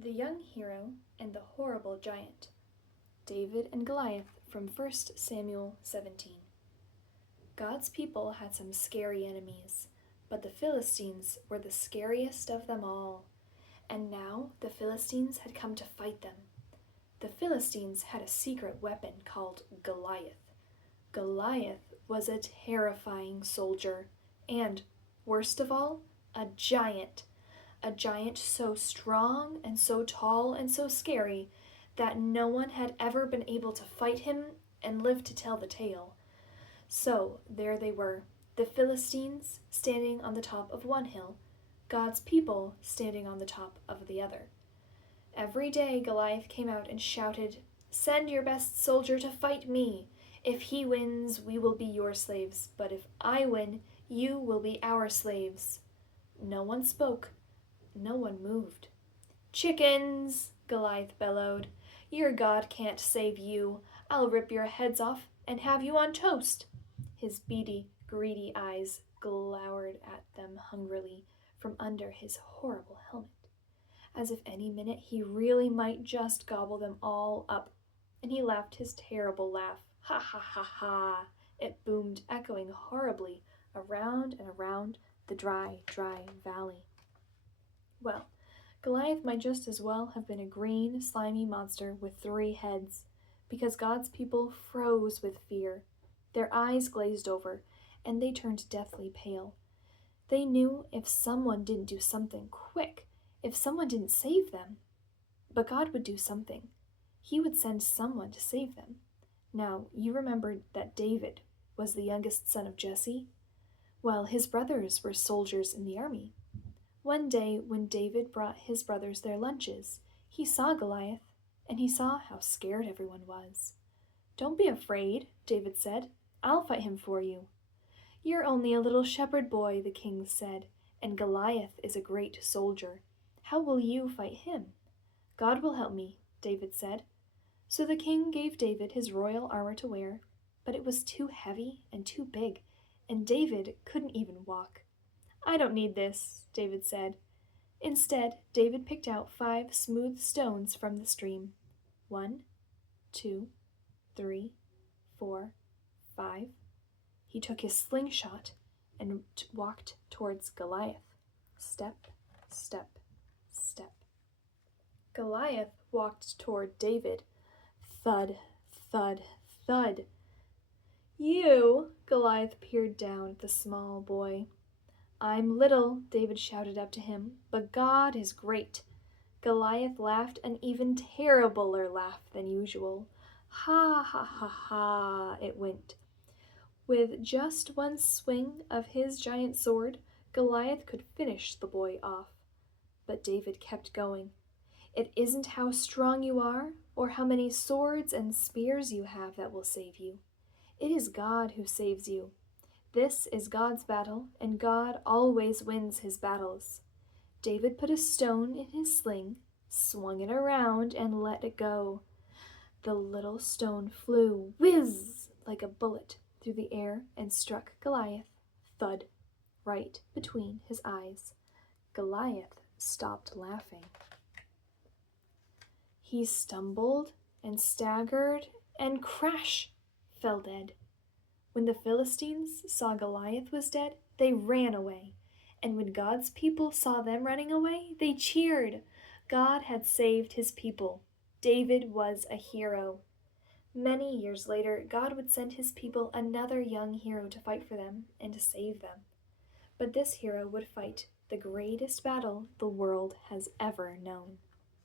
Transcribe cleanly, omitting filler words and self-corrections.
The Young Hero and the Horrible Giant. David and Goliath from 1 Samuel 17. God's people had some scary enemies, but the Philistines were the scariest of them all. And now the Philistines had come to fight them. The Philistines had a secret weapon called Goliath. Goliath was a terrifying soldier, and, worst of all, a giant. A giant so strong and so tall and so scary that no one had ever been able to fight him and live to tell the tale. So there they were, the Philistines standing on the top of one hill, God's people standing on the top of the other. Every day Goliath came out and shouted, "Send your best soldier to fight me. If he wins, we will be your slaves, but if I win, you will be our slaves." No one spoke. No one moved. "Chickens!" Goliath bellowed. "Your God can't save you. I'll rip your heads off and have you on toast." His beady, greedy eyes glowered at them hungrily from under his horrible helmet, as if any minute he really might just gobble them all up. And he laughed his terrible laugh. Ha ha ha ha! It boomed, echoing horribly around and around the dry, dry valley. Well, Goliath might just as well have been a green, slimy monster with 3 heads, because God's people froze with fear. Their eyes glazed over, and they turned deathly pale. They knew if someone didn't do something quick, if someone didn't save them. But God would do something. He would send someone to save them. Now, you remember that David was the youngest son of Jesse? Well, his brothers were soldiers in the army. One day, when David brought his brothers their lunches, he saw Goliath, and he saw how scared everyone was. "Don't be afraid," David said. "I'll fight him for you." "You're only a little shepherd boy," the king said, "and Goliath is a great soldier. How will you fight him?" "God will help me," David said. So the king gave David his royal armor to wear, but it was too heavy and too big, and David couldn't even walk. "I don't need this," David said. Instead, David picked out 5 smooth stones from the stream. 1, 2, 3, 4, 5. He took his slingshot and walked towards Goliath. Step, step, step. Goliath walked toward David. Thud, thud, thud. "You!" Goliath peered down at the small boy. "I'm little," David shouted up to him, "but God is great." Goliath laughed an even terribler laugh than usual. Ha ha ha ha, it went. With just one swing of his giant sword, Goliath could finish the boy off. But David kept going. "It isn't how strong you are or how many swords and spears you have that will save you. It is God who saves you. This is God's battle, and God always wins his battles." David put a stone in his sling, swung it around, and let it go. The little stone flew, whiz, like a bullet through the air and struck Goliath, thud, right between his eyes. Goliath stopped laughing. He stumbled and staggered and crash, fell dead. When the Philistines saw Goliath was dead, they ran away. And when God's people saw them running away, they cheered. God had saved his people. David was a hero. Many years later, God would send his people another young hero to fight for them and to save them. But this hero would fight the greatest battle the world has ever known.